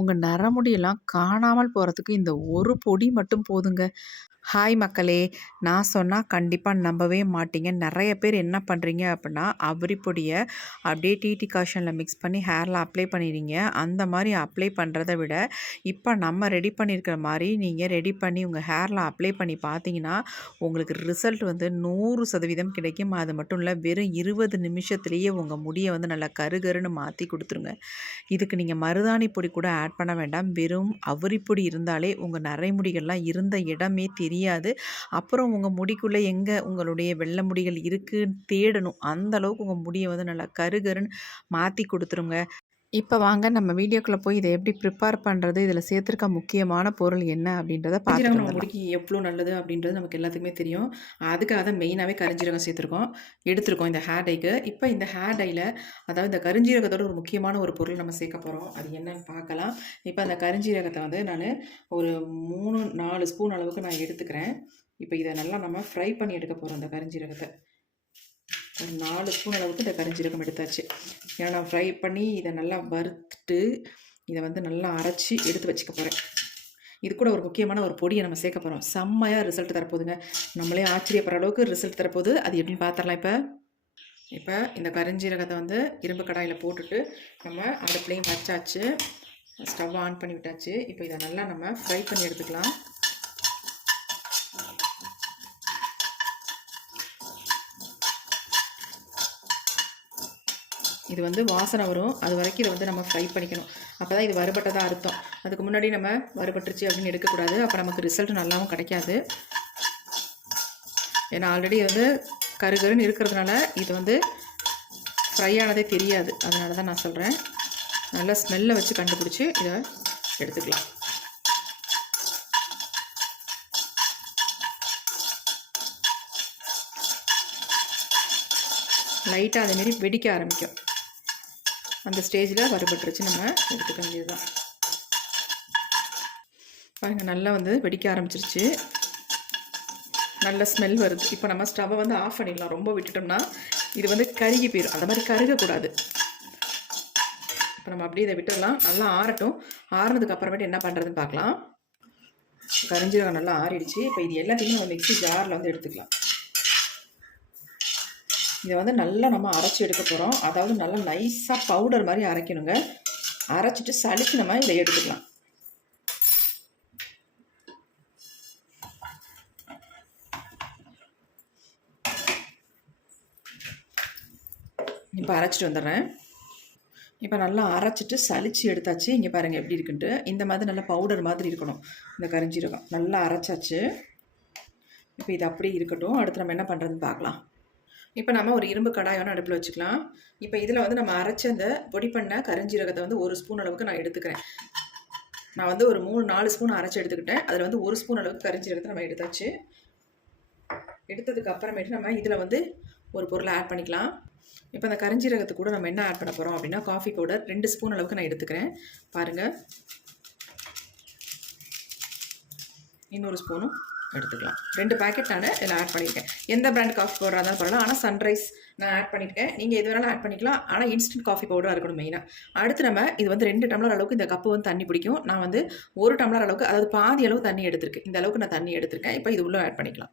உங்க நரமுடியெல்லாம் காணாமல் போறதுக்கு இந்த ஒரு பொடி மட்டும் போதுங்க. ஹாய் மக்களே! நான் சொன்னா கண்டிப்பா நம்பவே மாட்டீங்க. நெறைய பேர் என்ன பண்றீங்க அப்டின்னா, அவ்ரி பொடிய அப்படியே டீ டிகாஷன்ல மிக்ஸ் பண்ணி ஹேர்ல அப்ளை பண்ணிறீங்க. அந்த மாரி அப்ளை பண்றத விட, இப்ப நம்ம ரெடி பண்ணியிருக்கிற மாரி நீங்க ரெடி பண்ணி உங்க ஹேர்ல அப்ளை பண்ணி பார்த்தீங்கன்னா, உங்களுக்கு ரிசல்ட் வந்து 100% கிடைக்கும். அது மட்டும் இல்ல, வெறும் 20 நிமிஷத்திலேயே உங்க முடிய வந்து நல்லா கருகருன்னு மாத்தி குடுத்துருங்க. இதுக்கு நீங்க மருதாணி பொடி கூட ஆட் பண்ண வேண்டாம். வெறும் அவுரி பொடி இருந்தாலே உங்க நரைமுடிகள்லாம் இருந்த இடமே தெரியாது. அப்புறம் உங்க முடிக்குள்ள எங்க உங்களுடைய வெள்ள முடிகள் இருக்குன்னு தேடணும். அந்த அளவுக்கு உங்க முடிய வந்து நல்லா கருகருன்னு மாத்தி குடுத்துருங்க. இப்ப வாங்க நம்ம வீடியோக்குள்ள போய் இத எப்படி ப்ரிப்பேர் பண்றது? இதில சேர்த்திருக்க முக்கியமான பொருள் என்ன? அப்படின்றத பார்த்துட்டு கரிஞ்சீரகம் நம்ம வந்துரலாம். முடிக்கு எவ்ளோ நல்லது அப்படின்றது நமக்கு எல்லாத்துக்குமே தெரியும். அதுக்காக தான் மெயினாவே கரிஞ்சீரகம் எடுத்திருக்கோம் இந்த ஹேர் டைக்கு. இப்ப இந்த ஹேர் டைல அதாவது இந்த கரிஞ்சீரகத்தோட ஒரு முக்கியமான ஒரு பொருள் நம்ம சேர்க்க போறோம். அது என்னன்னு பார்க்கலாம். இப்ப அந்த கரிஞ்சீரகத்த வந்து நானு ஒரு 3, 4 ஸ்பூன் அளவுக்கு நான் எடுத்துக்கிறேன். இப்ப இத நல்லா நம்ம ஃப்ரை பண்ணி எடுக்க போறோம் இந்த கரிஞ்சீரகத்த. ஒரு 4 ஸ்பூன் அளவுக்கு இந்த கரிஞ்சீரகம் எடுத்தாச்சு. ஏன்னா நான் ஃப்ரை பண்ணி இத நல்லா வறுத்துட்டு, இத வந்து நல்லா அரைச்சு எடுத்து வச்சுக்க போறேன். இது கூட ஒரு முக்கியமான ஒரு பொடிய நம்ம சேர்க்க போறோம். செம்மையா ரிசல்ட் தரப்போதுங்க. நம்மளே ஆச்சரியப்படுற அளவுக்கு ரிசல்ட் தரப்போது. அது எப்படின்னு பார்த்துரலாம் இப்ப. இப்ப இந்த கருஞ்சீரகத்த வந்து இரும்பு கடாயில போட்டுட்டு, நம்ம அடுப்புலயும் வச்சாச்சு. ஸ்டவ் ஆன் பண்ணி விட்டாச்சு. இப்ப இத நல்லா நம்ம ஃப்ரை பண்ணி எடுத்துக்கலாம். இது வந்து வாசனை வரும். அது வரைக்கும் இத வந்து நம்ம ஃப்ரை பண்ணிக்கணும். அப்பதான் இது வறுபட்டதா அர்த்தம். அதுக்கு முன்னாடி நம்ம வறுபட்டுருச்சு அப்படின்னு எடுக்கக்கூடாது. அப்ப நமக்கு ரிசல்ட் நல்லாவும் கிடைக்காது. ஏன்னா ஆல்ரெடி வந்து கருகருன்னு இருக்கிறதுனால இது வந்து ஃப்ரை ஆனதே தெரியாது. அதனால தான் நான் சொல்கிறேன். நல்லா ஸ்மெல்லை வச்சு கண்டுபிடிச்சி இதை எடுத்துக்கலாம். லைட்டாக அதேமாரி வெடிக்க ஆரம்பிக்கும். அந்த ஸ்டேஜில் வறுபட்டுருச்சு, நம்ம எடுத்துக்க வேண்டியது தான். பாருங்கள், நல்லா வந்து வெடிக்க ஆரம்பிச்சிருச்சு. நல்ல ஸ்மெல் வருது. இப்போ நம்ம ஸ்டவ்வை வந்து ஆஃப் பண்ணிடலாம். ரொம்ப விட்டுட்டோம்னா இது வந்து கருகி போயிடும். அந்த மாதிரி கருகக்கூடாது. இப்போ நம்ம அப்படியே இதை விட்டுடலாம். நல்லா ஆறட்டும். ஆறுனதுக்கு அப்புறமேட்டு என்ன பண்ணுறதுன்னு பார்க்கலாம். கரிஞ்சீரகம் நல்லா ஆறிடுச்சு. இப்போ இது எல்லாத்தையுமே நம்ம மிக்ஸி ஜாரில் வந்து எடுத்துக்கலாம். இதை வந்து நல்லா நம்ம அரைச்சி எடுக்க போகிறோம். அதாவது நல்லா நைஸாக பவுடர் மாதிரி அரைக்கணுங்க. அரைச்சிட்டு சளிச்சு நம்ம இதை எடுத்துக்கலாம். இப்போ அரைச்சிட்டு வந்துடுறேன். இப்போ நல்லா அரைச்சிட்டு சளிச்சு எடுத்தாச்சு. இங்கே பாருங்கள் எப்படி இருக்குன்ட்டு. இந்த மாதிரி நல்லா பவுடர் மாதிரி இருக்கணும் இந்த கரிஞ்சீரகம். நல்லா அரைச்சாச்சு. இப்போ இது அப்படியே இருக்கட்டும். அடுத்து நம்ம என்ன பண்ணுறதுன்னு பார்க்கலாம். இப்போ நம்ம ஒரு இரும்பு கடாயான அடுப்பில் வச்சுக்கலாம். இப்போ இதில் வந்து நம்ம அரைச்ச அந்த பொடி பண்ண கரிஞ்சீரகத்தை வந்து 1 ஸ்பூன் அளவுக்கு நான் எடுத்துக்கிறேன். நான் வந்து ஒரு 3-4 ஸ்பூன் அரைச்சி எடுத்துக்கிட்டேன். அதில் வந்து 1 ஸ்பூன் அளவுக்கு கரிஞ்சீரகத்தை நம்ம எடுத்தாச்சு. எடுத்ததுக்கு அப்புறமேட்டு நம்ம இதில் வந்து ஒரு பொருளை ஆட் பண்ணிக்கலாம். இப்போ அந்த கரிஞ்சீரகத்து கூட நம்ம என்ன ஆட் பண்ண போகிறோம் அப்படின்னா, காஃபி பவுடர் 2 ஸ்பூன் அளவுக்கு நான் எடுத்துக்கிறேன். பாருங்கள், இன்னொரு ஸ்பூனும் எடுத்துக்கலாம். 2 பேக்கெட் நான் இதில் ஆட் பண்ணியிருக்கேன். எந்த பிராண்ட் காஃபி பவுடராக இருந்தாலும் பரவாயில்ல. ஆனால் சன்ரைஸ் நான் ஆட் பண்ணியிருக்கேன். நீங்கள் எது வேணாலும் ஆட் பண்ணிக்கலாம். ஆனால் இன்ஸ்டன்ட் காஃபி பவுடராக இருக்கணும் மெயினாக. அடுத்து நம்ம இது வந்து 2 டம்ளர் அளவுக்கு இந்த கப்பு வந்து தண்ணி பிடிக்கும். நான் வந்து 1 டம்ளர் அளவுக்கு, அதாவது பாதி அளவு தண்ணி எடுத்திருக்கேன். இந்த அளவுக்கு நான் தண்ணி எடுத்திருக்கேன். இப்போ இது உள்ளே ஆட் பண்ணிக்கலாம்.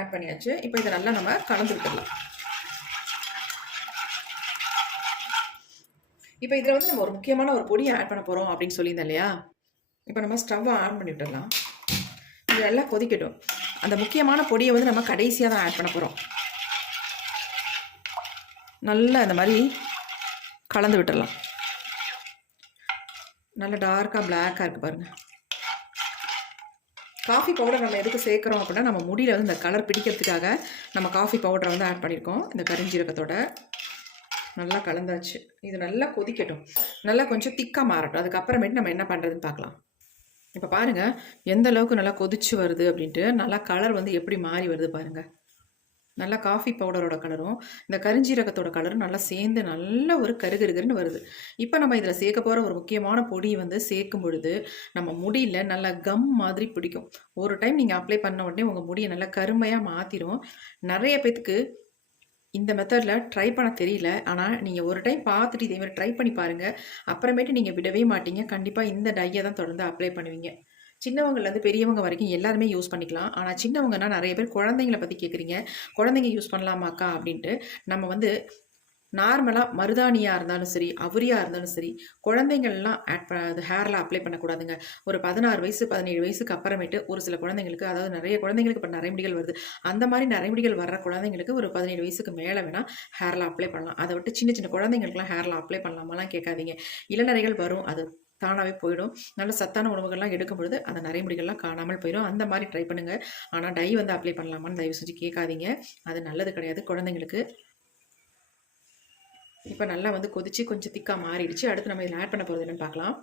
ஆட் பண்ணியாச்சு. இப்போ இதை நல்லா நம்ம கலந்து விட்டுடலாம். இப்போ இதில் வந்து நம்ம ஒரு முக்கியமான ஒரு பொடியை ஆட் பண்ண போகிறோம் அப்படின்னு சொல்லியிருந்தேன் இல்லையா. இப்போ நம்ம ஸ்டவ்வை ஆன் பண்ணி விட்டுடலாம். இது எல்லாம் கொதிக்கட்டும். அந்த முக்கியமான பொடியை வந்து நம்ம கடைசியாக தான் ஆட் பண்ண போகிறோம். நல்லா இந்த மாதிரி கலந்து விட்டுடலாம். நல்லா டார்க்காக பிளாக்காக இருக்குது பாருங்கள். காஃபி பவுடர் நம்ம எதுக்கு சேர்க்குறோம் அப்படின்னா, நம்ம முடியில் வந்து இந்த கலர் பிடிக்கிறதுக்காக நம்ம காஃபி பவுடரை வந்து ஆட் பண்ணியிருக்கோம். இந்த கரிஞ்சீரகத்தோட நல்லா கலந்தாச்சு. இது நல்லா கொதிக்கட்டும். நல்லா கொஞ்சம் திக்காக மாறட்டும். அதுக்கப்புறமேட்டு நம்ம என்ன பண்ணுறதுன்னு பார்க்கலாம். இப்போ பாருங்கள், எந்த அளவுக்கு நல்லா கொதிச்சு வருது அப்படின்ட்டு. நல்லா கலர் வந்து எப்படி மாறி வருது பாருங்கள். நல்லா காஃபி பவுடரோட கலரும் இந்த கரிஞ்சீரகத்தோட கலரும் நல்லா சேர்ந்து நல்ல ஒரு கருகருகருன்னு வருது. இப்போ நம்ம இதில் சேர்க்க போகிற ஒரு முக்கியமான பொடி வந்து சேர்க்கும் பொழுது நம்ம முடியில் நல்லா கம் மாதிரி பிடிக்கும். ஒரு டைம் நீங்கள் அப்ளை பண்ண உடனே உங்கள் முடியை நல்லா கருமையாக மாற்றிடும். நிறைய பேத்துக்கு இந்த மெத்தடில் ட்ரை பண்ண தெரியல. ஆனால் நீங்கள் ஒரு டைம் பார்த்துட்டு இதே மாதிரி ட்ரை பண்ணி பாருங்கள். அப்புறமேட்டு நீங்கள் விடவே மாட்டீங்க. கண்டிப்பாக இந்த டையை தான் தொடர்ந்து அப்ளை பண்ணுவீங்க. சின்னவங்கலேருந்து பெரியவங்க வரைக்கும் எல்லாருமே யூஸ் பண்ணிக்கலாம். ஆனால் சின்னவங்கன்னா நிறைய பேர் குழந்தைங்கள பற்றி கேட்குறீங்க. குழந்தைங்க யூஸ் பண்ணலாமாக்கா அப்படின்ட்டு. நம்ம வந்து நார்மலாக மருதாணியாக இருந்தாலும் சரி, அவுரியாக இருந்தாலும் சரி, குழந்தைங்கள்லாம் அது ஹேரில் அப்ளை பண்ணக்கூடாதுங்க. ஒரு 16 வயசு 17 வயசுக்கு அப்புறமேட்டு ஒரு சில குழந்தைங்களுக்கு, அதாவது நிறைய குழந்தைங்களுக்கு இப்போ நரைமுடிகள் வருது. அந்த மாதிரி நரைமுடிகள் வர்ற குழந்தைங்களுக்கு ஒரு 17 வயசுக்கு மேலே வேணால் ஹேரில் அப்ளை பண்ணலாம். அதை விட்டு சின்ன சின்ன குழந்தைங்களுக்குலாம் ஹேரில் அப்ளை பண்ணலாமாலாம் கேட்காதீங்க. இளநரைகள் வரும், அது தானாகவே போயிடும். நல்ல சத்தான உணவுகள்லாம் எடுக்கும் பொழுது அந்த நரைமுடிகள்லாம் காணாமல் போயிடும். அந்த மாதிரி ட்ரை பண்ணுங்கள். ஆனால் டை வந்து அப்ளை பண்ணலாமான்னு தயவு செஞ்சு கேட்காதீங்க. அது நல்லது கிடையாது குழந்தைங்களுக்கு. இப்போ நல்லா வந்து கொதிச்சு கொஞ்சம் திக்காக மாறிடுச்சு. அடுத்து நம்ம இதில் ஆட் பண்ண போகிறது என்னென்னு பார்க்கலாம்.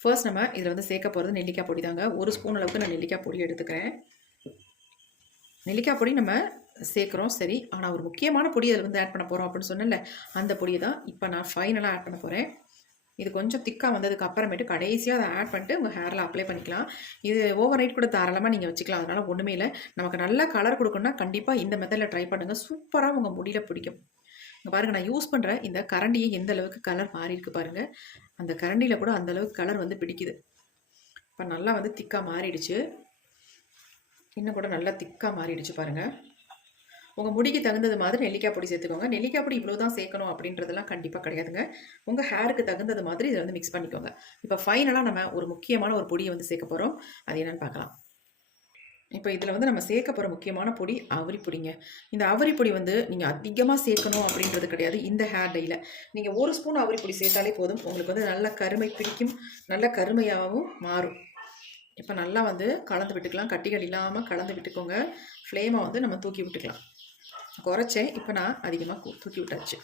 ஃபர்ஸ்ட் நம்ம இதில் வந்து சேர்க்க போகிறது நெல்லிக்காய் பொடி தாங்க. 1 ஸ்பூன் அளவுக்கு நான் நெல்லிக்காய் பொடி எடுத்துக்கிறேன். நெல்லிக்காய் பொடி நம்ம சேர்க்குறோம் சரி, ஆனால் ஒரு முக்கியமான பொடி அதில் வந்து ஆட் பண்ண போகிறோம் அப்படின்னு சொன்னேன்ல, அந்த பொடியை தான் இப்போ நான் ஃபைனலாக ஆட் பண்ண போகிறேன். இது கொஞ்சம் திக்காக வந்ததுக்கு அப்புறமேட்டு கடைசியாக அதை ஆட் பண்ணிட்டு உங்கள் ஹேரில் அப்ளை பண்ணிக்கலாம். இது ஓவர் நைட் கூட தாராளமாக நீங்கள் வச்சுக்கலாம். அதனால் ஒன்றுமே இல்லை. நமக்கு நல்ல கலர் கொடுக்கணும்னா கண்டிப்பாக இந்த மெத்தடில் ட்ரை பண்ணுங்கள். சூப்பராக உங்கள் முடியில் பிடிக்கும். இங்கே பாருங்கள், நான் யூஸ் பண்ணுற இந்த கரண்டியை எந்த அளவுக்கு கலர் மாறி இருக்கு பாருங்கள். அந்த கரண்டியில் கூட அந்த அளவுக்கு கலர் வந்து பிடிக்குது. இப்போ நல்லா வந்து திக்காக மாறிடுச்சு. இன்னும் கூட நல்லா திக்காக மாறிடுச்சு பாருங்கள். உங்கள் முடிக்கு தகுந்தது மாதிரி நெல்லிக்காய் பொடி சேர்த்துக்கோங்க. நெல்லிக்காய் பொடி இவ்வளோ தான் சேர்க்கணும் அப்படின்றதெல்லாம் கண்டிப்பாக கிடையாதுங்க. உங்கள் ஹேருக்கு தகுந்தது மாதிரி இதை வந்து மிக்ஸ் பண்ணிக்கோங்க. இப்போ ஃபைனலாக நம்ம ஒரு முக்கியமான ஒரு பொடியை வந்து சேர்க்க போகிறோம். அது என்னென்னு பார்க்கலாம். இப்போ இதில் வந்து நம்ம சேர்க்க போகிற முக்கியமான பொடி அவுரி பொடிங்க. இந்த அவுரி பொடி வந்து நீங்கள் அதிகமாக சேர்க்கணும் அப்படின்றது கிடையாது. இந்த ஹேர் டையில் நீங்கள் 1 ஸ்பூன் அவுரி பொடி சேர்த்தாலே போதும். உங்களுக்கு வந்து நல்ல கருமை பிடிக்கும், நல்ல கருமையாகவும் மாறும். இப்போ நல்லா வந்து கலந்து விட்டுக்கலாம். கட்டிகள் இல்லாமல் கலந்து விட்டுக்கோங்க. ஃப்ளேமை வந்து நம்ம தூக்கி விட்டுக்கலாம். குறைச்சேன், இப்போ நான் அதிகமாக தூக்கி விட்டாச்சு.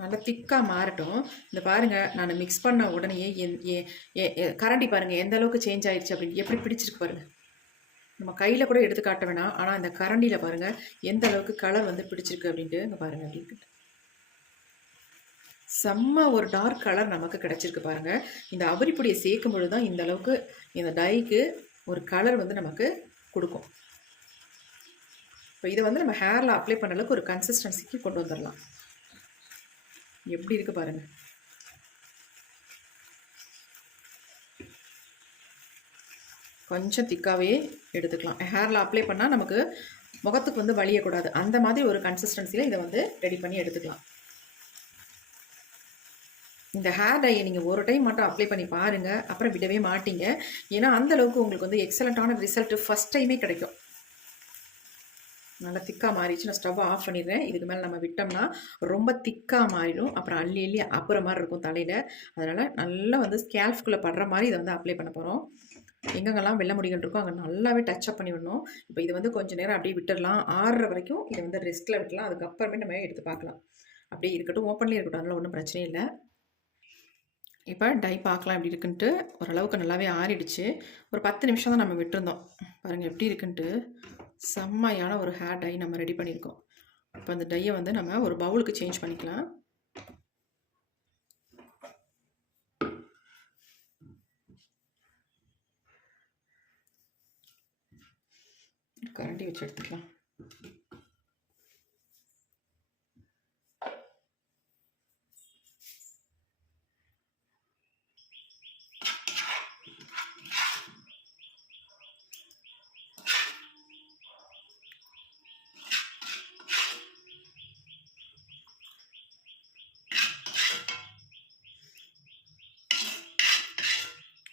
நல்லா திக்காக மாறட்டும். இந்த பாருங்கள், நான் மிக்ஸ் பண்ண உடனேயே கரண்டி பாருங்கள் எந்த அளவுக்கு சேஞ்ச் ஆயிடுச்சு அப்படின்னு, எப்படி பிடிச்சிருக்கு பாருங்கள். நம்ம கையில் கூட எடுத்து காட்ட வேணாம், ஆனால் இந்த கரண்டியில் பாருங்கள் எந்த அளவுக்கு கலர் வந்து பிடிச்சிருக்கு அப்படின்ட்டு. இங்கே பாருங்கள் அப்படின்னு செம்ம ஒரு டார்க் கலர் நமக்கு கிடச்சிருக்கு பாருங்கள். இந்த அவுரி பொடியை சேர்க்கும் பொழுது தான் இந்த அளவுக்கு இந்த டைக்கு ஒரு கலர் வந்து நமக்கு கொடுக்கும். இப்போ இதை வந்து நம்ம ஹேரில் அப்ளை பண்ண அளவுக்கு ஒரு கன்சிஸ்டன்சிக்கு கொண்டு வந்துடலாம். எப்படி இருக்கு பாருங்க. கொஞ்சம் திக்காவே எடுத்துக்கலாம். ஹேரில் அப்ளை பண்ணால் நமக்கு முகத்துக்கு வந்து வலியக்கூடாது. அந்த மாதிரி ஒரு கன்சிஸ்டன்சியில் இதை வந்து ரெடி பண்ணி எடுத்துக்கலாம். இந்த ஹேர் டையை நீங்கள் ஒரு டைம் மட்டும் அப்ளை பண்ணி பாருங்கள், அப்புறம் விடவே மாட்டீங்க. ஏன்னா அந்தளவுக்கு உங்களுக்கு வந்து எக்ஸலண்ட்டான ரிசல்ட்டு ஃபஸ்ட் டைமே கிடைக்கும். நல்லா திக்காக மாறிடுச்சு. நான் ஸ்டவ் ஆஃப் பண்ணிடுறேன். இதுக்கு மேலே நம்ம விட்டோம்னா ரொம்ப திக்காக மாறிடும். அப்புறம் அள்ளி அள்ளி அப்புறம் மாதிரி இருக்கும் தலையில். அதனால் நல்லா வந்து ஸ்கேல்ஃப்குள்ளே படுற மாதிரி இதை வந்து அப்ளை பண்ண போகிறோம். எங்கெங்கெல்லாம் வெள்ளை முடிகள் இருக்கோ அங்கே நல்லாவே டச்சப் பண்ணி விடணும். இப்போ இது வந்து கொஞ்சம் நேரம் அப்படியே விட்டுடலாம். ஆறுற வரைக்கும் இதை வந்து ரெஸ்ட்டில் விட்டுலாம். அதுக்கப்புறமே நம்ம எடுத்து பார்க்கலாம். அப்படியே இருக்கட்டும், ஓப்பன்லேயே இருக்கட்டும், அதனால் ஒன்றும் பிரச்சனை இல்லை. இப்போ டை பார்க்கலாம் எப்படி இருக்குன்ட்டு. ஓரளவுக்கு நல்லாவே ஆறிடுச்சு. ஒரு 10 நிமிஷம் தான் நம்ம விட்டுருந்தோம். பாருங்கள் எப்படி இருக்குன்ட்டு. செம்மையான ஒரு ஹேர் டை நம்ம ரெடி பண்ணியிருக்கோம். இப்போ அந்த டையை வந்து நம்ம ஒரு பவுலுக்கு சேஞ்ச் பண்ணிக்கலாம். கரண்டி வச்சு எடுத்துக்கலாம்.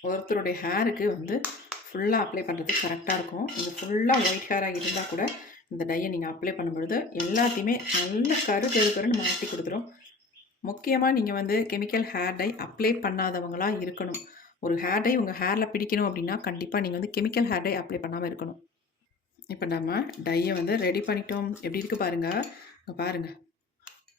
ஒருத்தருடைய ஹேருக்கு வந்து ஃபுல்லாக அப்ளை பண்ணுறதுக்கு கரெக்டாக இருக்கும். இது ஃபுல்லாக ஒயிட் ஹேராக இருந்தால் கூட இந்த டையை நீங்கள் அப்ளை பண்ணும்பொழுது எல்லாத்தையுமே நல்ல கருன்னு மாற்றி கொடுத்துரும். முக்கியமாக நீங்கள் வந்து கெமிக்கல் ஹேர் டை அப்ளை பண்ணாதவங்களாக இருக்கணும். ஒரு ஹேர் டை உங்கள் ஹேரில் பிடிக்கணும் அப்படின்னா கண்டிப்பாக நீங்கள் வந்து கெமிக்கல் ஹேர் டை அப்ளை பண்ணாமல் இருக்கணும். இப்போ நம்ம டையை வந்து ரெடி பண்ணிட்டோம். எப்படி இருக்குது பாருங்கள். இங்கே பாருங்கள்,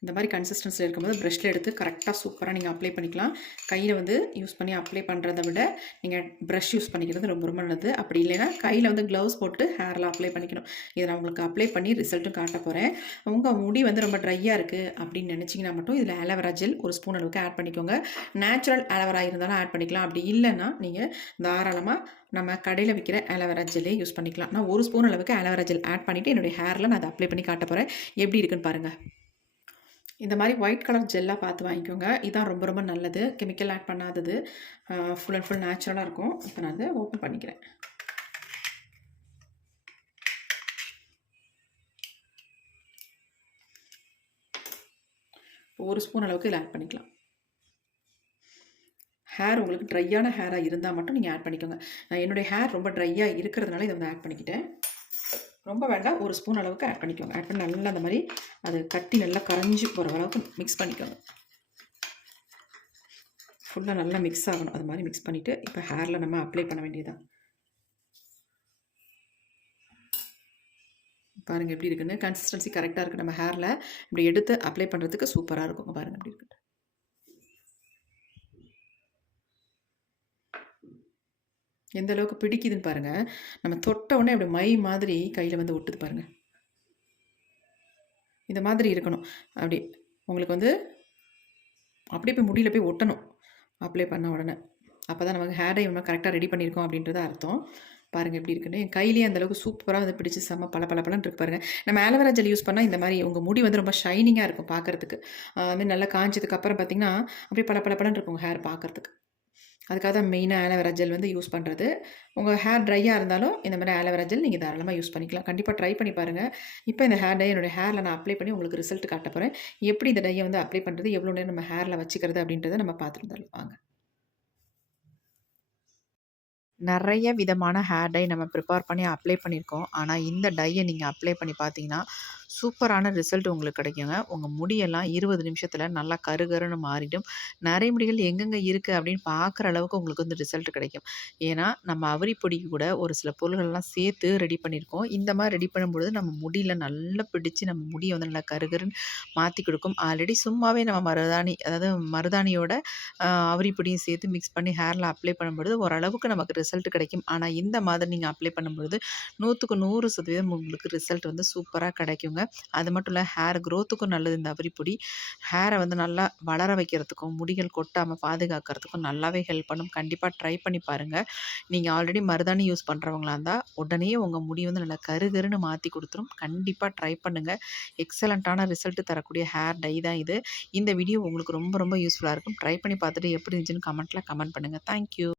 இந்த மாதிரி கன்சிஸ்டன்சியில் இருக்கும்போது ப்ரஷ்ல எடுத்து கரெக்டாக சூப்பராக நீங்கள் அப்ளை பண்ணிக்கலாம். கையில் வந்து யூஸ் பண்ணி அப்ளை பண்ணுறத விட நீங்கள் ப்ரஷ் யூஸ் பண்ணிக்கிறது ரொம்ப ரொம்ப நல்லது. அப்படி இல்லைன்னா கையில் வந்து க்ளவுஸ் போட்டு ஹேரில் அப்ளை பண்ணிக்கணும். இதை நான் உங்களுக்கு அப்ளை பண்ணி ரிசல்ட்டும் காட்ட போகிறேன். உங்கள் முடி வந்து ரொம்ப ட்ரையாக இருக்குது அப்படின்னு நினச்சிங்கன்னா மட்டும் இதில் ஆலோவேரா ஜெல் ஒரு ஸ்பூன் அளவுக்கு ஆட் பண்ணிக்கோங்க. நேச்சுரல் ஆலோவேரா இருந்தாலும் ஆட் பண்ணிக்கலாம். அப்படி இல்லைன்னா நீங்கள் தாராளமாக நம்ம கடையில் விற்கிற ஆலோவேரா ஜெல்லே யூஸ் பண்ணிக்கலாம். நான் ஒரு ஸ்பூன் அளவுக்கு ஆலோவேரா ஜெல் ஆட் பண்ணிவிட்டு என்னுடைய ஹேரில் நான் அதை அப்ளை பண்ணி காட்ட போகிறேன். எப்படி இருக்குன்னு பாருங்கள். இந்த மாதிரி ஒயிட் கலர் ஜெல்லாக பார்த்து வாங்கிக்கோங்க. இதான் ரொம்ப ரொம்ப நல்லது. கெமிக்கல் ஆட் பண்ணாதது. ஃபுல் அண்ட் ஃபுல் நேச்சுரலாக இருக்கும். இப்போ நான் அதை ஓப்பன் பண்ணிக்கிறேன். ஒரு ஸ்பூன் அளவுக்கு இதில் ஆட் பண்ணிக்கலாம். ஹேர் உங்களுக்கு ட்ரையான ஹேராக இருந்தால் மட்டும் நீங்கள் ஆட் பண்ணிக்கோங்க. நான் என்னுடைய ஹேர் ரொம்ப ட்ரையாக இருக்கிறதுனால இதை வந்து ஆட் பண்ணிக்கிட்டேன். ரொம்ப வேண்டாம், ஒரு ஸ்பூன் அளவுக்கு ஆட் பண்ணிக்கோங்க. ஆட் பண்ணி நல்லா அந்த மாதிரி அது கட்டி நல்லா கரைஞ்சி போகிற அளவுக்கு மிக்ஸ் பண்ணிக்கோங்க. ஃபுல்லாக நல்லா மிக்ஸ் ஆகணும். அது மாதிரி மிக்ஸ் பண்ணிவிட்டு இப்போ ஹேரில் நம்ம அப்ளை பண்ண வேண்டியதுதான். பாருங்கள் எப்படி இருக்குன்னு. கன்சிஸ்டன்சி கரெக்டாக இருக்குது. நம்ம ஹேரில் இப்படி எடுத்து அப்ளை பண்ணுறதுக்கு சூப்பராக இருக்கும். பாருங்கள் எப்படி இருக்குது. எந்த அளவுக்கு பிடிக்குதுன்னு பாருங்கள். நம்ம தொட்ட உடனே அப்படி மை மாதிரி கையில் வந்து ஒட்டுது பாருங்கள். இந்த மாதிரி இருக்கணும். அப்படி உங்களுக்கு வந்து அப்படியே போய் முடியல போய் ஒட்டணும் அப்ளை பண்ண உடனே. அப்போ தான் நமக்கு ஹேர் டை நம்ம கரெக்டாக ரெடி பண்ணியிருக்கோம் அப்படின்றது அர்த்தம். பாருங்கள் எப்படி இருக்குன்னு. என் கையிலேயே அந்தளவுக்கு சூப்பராக வந்து பிடிச்சி செம்ம பளபளன்னு இருக்கு பாருங்கள். நம்ம ஆலோவேரா ஜெல் யூஸ் பண்ணால் இந்த மாதிரி உங்கள் முடி வந்து ரொம்ப ஷைனிங்காக இருக்கும் பார்க்குறதுக்கு. அது நல்லா காய்ஞ்சதுக்கப்புறம் பார்த்திங்கன்னா அப்படியே பளபளன்னு இருக்கும் ஹேர் பார்க்குறதுக்கு. அதுக்காக தான் மெயினாக ஆலோவேரா ஜெல் வந்து யூஸ் பண்ணுறது. உங்கள் ஹேர் ட்ரையாக இருந்தாலும் இந்த மாதிரி ஆலோவேரா ஜெல் நீங்கள் தாராளமாக யூஸ் பண்ணிக்கலாம். கண்டிப்பாக ட்ரை பண்ணி பாருங்கள். இப்போ இந்த ஹேர் டை என்னுடைய ஹேரில் நான் அப்ளை பண்ணி உங்களுக்கு ரிசல்ட் காட்ட போகிறேன். எப்படி இந்த டையை வந்து அப்ளை பண்ணுறது, எவ்வளோ நேரம் நம்ம ஹேரில் வச்சுக்கிறது அப்படின்றத நம்ம பார்த்துட்டு வந்துடலாம் வாங்க. நெறைய விதமான ஹேர் டை நம்ம ப்ரிப்பேர் பண்ணி அப்ளை பண்ணியிருக்கோம். ஆனா, இந்த டைய நீங்க அப்ளை பண்ணி பார்த்தீங்கன்னா, சூப்பரான ரிசல்ட் உங்களுக்கு கிடைக்குங்க. உங்க முடியெல்லாம் 20 நிமிஷத்துல நல்லா கருகருன்னு மாறிடும். நரை முடிகள் எங்கெங்க இருக்கு அப்படின்னு பார்க்குற அளவுக்கு உங்களுக்கு வந்து ரிசல்ட் கிடைக்கும். ஏன்னா, நம்ம அவுரி பொடிக்கு கூட ஒரு சில பொருள்கள்லாம் சேர்த்து ரெடி பண்ணியிருக்கோம். இந்த மாரி ரெடி பண்ணும்பொழுது நம்ம முடியில நல்லா பிடிச்சு நம்ம முடிய வந்து நல்லா கருகருன்னு மாத்தி குடுக்கும். ஆல்ரெடி சும்மாவே நம்ம மருதாணி அதாவது மருதாணியோட அவுரி பொடியும் சேர்த்து மிக்ஸ் பண்ணி ஹேர்ல அப்ளை பண்ணும்பொழுது ஓரளவுக்கு நமக்கு ரிசல்ட் கிடைக்கும். ஆனா, இந்த மாதிரி நீங்க அப்ளை பண்ணும்பொழுது 100க்கு 100% உங்களுக்கு ரிசல்ட் வந்து சூப்பரா கிடைக்குங்க. அது மட்டும் இல்ல ஹேர் குரோத்துக்கும் நல்லது இந்த அவுரி பொடி. ஹேர வந்து நல்லா வளர வைக்கிறதுக்கும், முடிகள் கொட்டாம பாதுகாக்கிறதுக்கும் நல்லாவே ஹெல்ப் பண்ணும். கண்டிப்பா ட்ரை பண்ணி பாருங்க. நீங்க ஆல்ரெடி மருதாணி யூஸ் பண்றவங்களா இருந்தா, உடனே உங்க முடி வந்து நல்லா கருகருன்னு மாத்தி குடுத்துரும். கண்டிப்பா ட்ரை பண்ணுங்க. எக்ஸலன்ட்டான ரிசல்ட் தரக்கூடிய ஹேர் டை தான் இது. இந்த வீடியோ உங்களுக்கு ரொம்ப ரொம்ப யூஸ்ஃபுல்லா இருக்கும். ட்ரை பண்ணி பார்த்துட்டு எப்படி இருந்துச்சுன்னு கமெண்ட்ல கமெண்ட் பண்ணுங்க. Thank you.